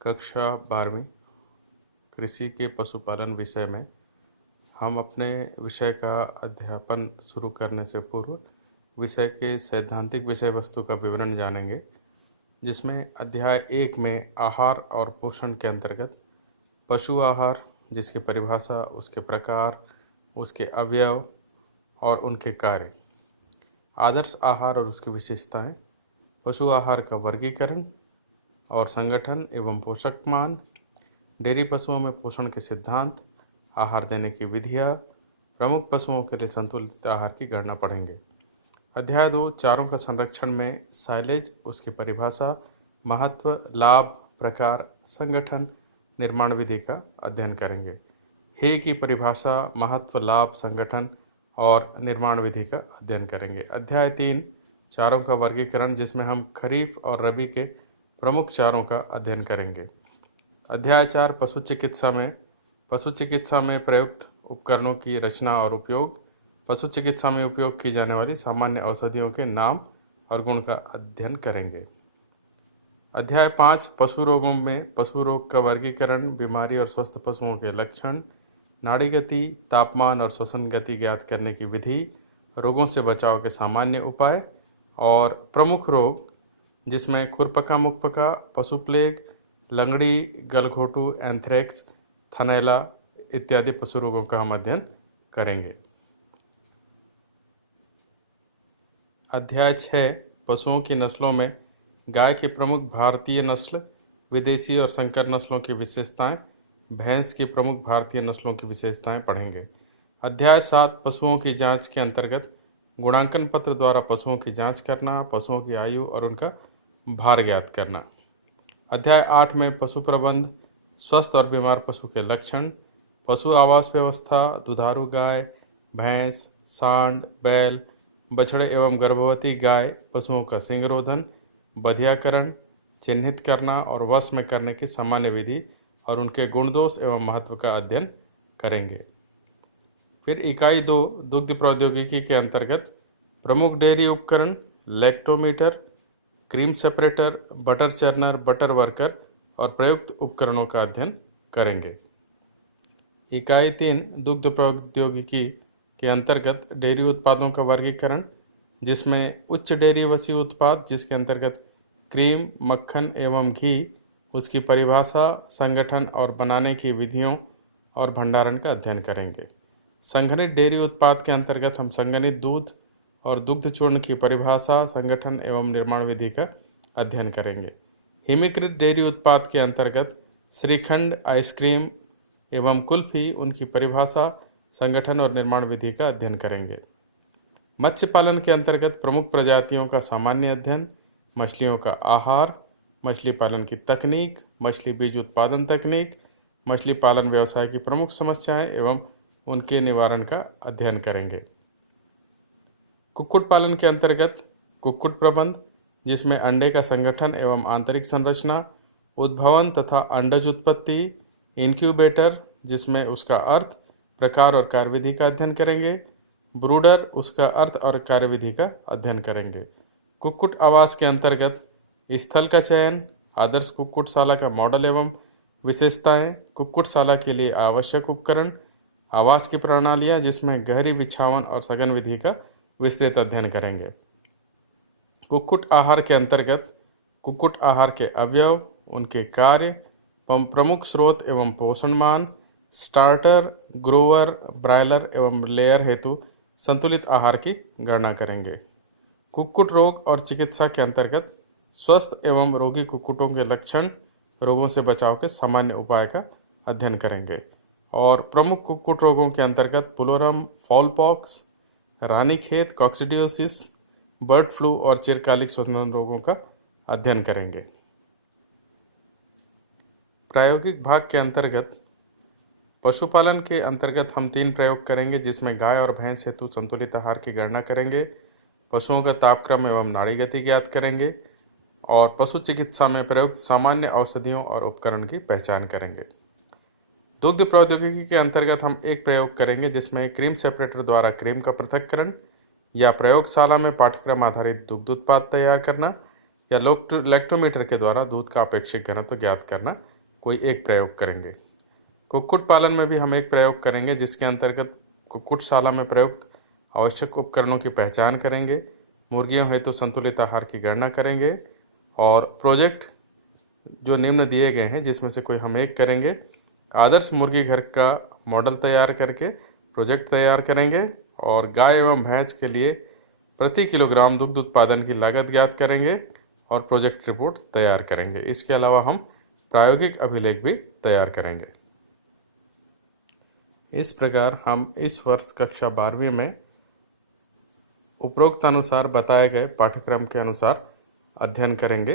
कक्षा 12वीं कृषि के पशुपालन विषय में हम अपने विषय का अध्यापन शुरू करने से पूर्व विषय के सैद्धांतिक विषय वस्तु का विवरण जानेंगे, जिसमें अध्याय 1 में आहार और पोषण के अंतर्गत पशु आहार, जिसकी परिभाषा, उसके प्रकार, उसके अवयव और उनके कार्य, आदर्श आहार और उसकी विशेषताएं, पशु आहार का वर्गीकरण और संगठन एवं पोषक मान, डेयरी पशुओं में पोषण के सिद्धांत, आहार देने की विधियाँ, प्रमुख पशुओं के लिए संतुलित आहार की गणना पढ़ेंगे। अध्याय 2 चारों का संरक्षण में साइलेज, उसकी परिभाषा, महत्व, लाभ, प्रकार, संगठन, निर्माण विधि का अध्ययन करेंगे। हे की परिभाषा, महत्व, लाभ, संगठन और निर्माण विधि का अध्ययन करेंगे। अध्याय 3 चारों का वर्गीकरण, जिसमें हम खरीफ और रबी के प्रमुख चारों का अध्ययन करेंगे। अध्याय 4 पशु चिकित्सा में प्रयुक्त उपकरणों की रचना और उपयोग, पशु चिकित्सा में उपयोग की जाने वाली सामान्य औषधियों के नाम और गुण का अध्ययन करेंगे। अध्याय 5 पशु रोगों में पशु रोग का वर्गीकरण, बीमारी और स्वस्थ पशुओं के लक्षण, नाड़ी गति, तापमान और श्वसन गति ज्ञात करने की विधि, रोगों से बचाव के सामान्य उपाय और प्रमुख रोग, जिसमें खुरपका, मुखपका, पशु प्लेग, लंगड़ी, गलघोटू, एंथ्रेक्स, थनैला इत्यादि पशु रोगों का हम अध्ययन करेंगे। अध्याय 6 पशुओं की नस्लों में गाय की प्रमुख भारतीय नस्ल, विदेशी और संकर नस्लों की विशेषताएं, भैंस की प्रमुख भारतीय नस्लों की विशेषताएं पढ़ेंगे। अध्याय 7 पशुओं की जांच के अंतर्गत गुणांकन पत्र द्वारा पशुओं की जांच करना, पशुओं की आयु और उनका भार ज्ञात करना। अध्याय 8 में पशु प्रबंध, स्वस्थ और बीमार पशु के लक्षण, पशु आवास व्यवस्था, दुधारू गाय, भैंस, सांड, बैल, बछड़े एवं गर्भवती गाय पशुओं का सिंगरोधन, बधियाकरण, चिन्हित करना और वश में करने की सामान्य विधि और उनके गुण दोष एवं महत्व का अध्ययन करेंगे। फिर इकाई 2 दुग्ध प्रौद्योगिकी के अंतर्गत प्रमुख डेयरी उपकरण, lactometer, cream separator, butter churner, butter worker और प्रयुक्त उपकरणों का अध्ययन करेंगे। इकाई 3 दुग्ध प्रौद्योगिकी के अंतर्गत डेयरी उत्पादों का वर्गीकरण, जिसमें उच्च डेयरी वसी उत्पाद, जिसके अंतर्गत क्रीम, मक्खन एवं घी, उसकी परिभाषा, संगठन और बनाने की विधियों और भंडारण का अध्ययन करेंगे। संघनित डेयरी उत्पाद के अंतर्गत हम संघनित दूध और दुग्ध चूर्ण की परिभाषा, संगठन एवं निर्माण विधि का अध्ययन करेंगे। हिमीकृत डेयरी उत्पाद के अंतर्गत श्रीखंड, आइसक्रीम एवं कुल्फी, उनकी परिभाषा, संगठन और निर्माण विधि का अध्ययन करेंगे। मत्स्य पालन के अंतर्गत प्रमुख प्रजातियों का सामान्य अध्ययन, मछलियों का आहार, मछली पालन की तकनीक, मछली बीज उत्पादन तकनीक, मछली पालन व्यवसाय की प्रमुख समस्याएं एवं उनके निवारण का अध्ययन करेंगे। कुक्कुट पालन के अंतर्गत कुक्कुट प्रबंध, जिसमें अंडे का संगठन एवं आंतरिक संरचना, उद्भवन तथा अंडज उत्पत्ति, इंक्यूबेटर, जिसमें उसका अर्थ, प्रकार और कार्यविधि का अध्ययन करेंगे। ब्रूडर, उसका अर्थ और कार्यविधि का अध्ययन करेंगे। कुक्कुट आवास के अंतर्गत स्थल का चयन, आदर्श कुक्कुटशाला का मॉडल एवं विशेषताएं, कुक्कुटशाला के लिए आवश्यक उपकरण, आवास की प्रणालियां, जिसमें गहरी बिछावन और सघन विधि का विस्तृत अध्ययन करेंगे। कुक्कुट आहार के अंतर्गत कुक्कुट आहार के अवयव, उनके कार्य, प्रमुख स्रोत एवं पोषण मान, स्टार्टर, ग्रोवर, ब्रायलर एवं लेयर हेतु संतुलित आहार की गणना करेंगे। कुक्कुट रोग और चिकित्सा के अंतर्गत स्वस्थ एवं रोगी कुक्कुटों के लक्षण, रोगों से बचाव के सामान्य उपाय का अध्ययन करेंगे और प्रमुख कुक्कुट रोगों के अंतर्गत पुलोरम, फॉलपॉक्स, रानीखेत, कॉक्सिडियोसिस, बर्ड फ्लू और चिरकालिक श्वसन रोगों का अध्ययन करेंगे। प्रायोगिक भाग के अंतर्गत पशुपालन के अंतर्गत हम 3 प्रयोग करेंगे, जिसमें गाय और भैंस हेतु संतुलित आहार की गणना करेंगे, पशुओं का तापक्रम एवं नाड़ी गति ज्ञात करेंगे और पशु चिकित्सा में प्रयुक्त सामान्य औषधियों और उपकरण की पहचान करेंगे। दुग्ध प्रौद्योगिकी के अंतर्गत हम एक प्रयोग करेंगे, जिसमें क्रीम सेपरेटर द्वारा क्रीम का पृथक्करण या प्रयोगशाला में पाठ्यक्रम आधारित दुग्ध उत्पाद तैयार करना या लैक्टोमीटर के द्वारा दूध का अपेक्षित घनत्व ज्ञात करना कोई एक प्रयोग करेंगे। कुक्कुट पालन में भी हम एक प्रयोग करेंगे, जिसके अंतर्गत कुक्कुटशाला में प्रयुक्त आवश्यक उपकरणों की पहचान करेंगे, मुर्गियों हेतु संतुलित आहार की गणना करेंगे और प्रोजेक्ट जो निम्न दिए गए हैं जिसमें से कोई हम एक करेंगे। आदर्श मुर्गी घर का मॉडल तैयार करके प्रोजेक्ट तैयार करेंगे और गाय एवं भैंस के लिए प्रति किलोग्राम दुग्ध उत्पादन की लागत ज्ञात करेंगे और प्रोजेक्ट रिपोर्ट तैयार करेंगे। इसके अलावा हम प्रायोगिक अभिलेख भी तैयार करेंगे। इस प्रकार हम इस वर्ष कक्षा 12वीं में उपरोक्त अनुसार बताए गए पाठ्यक्रम के अनुसार अध्ययन करेंगे।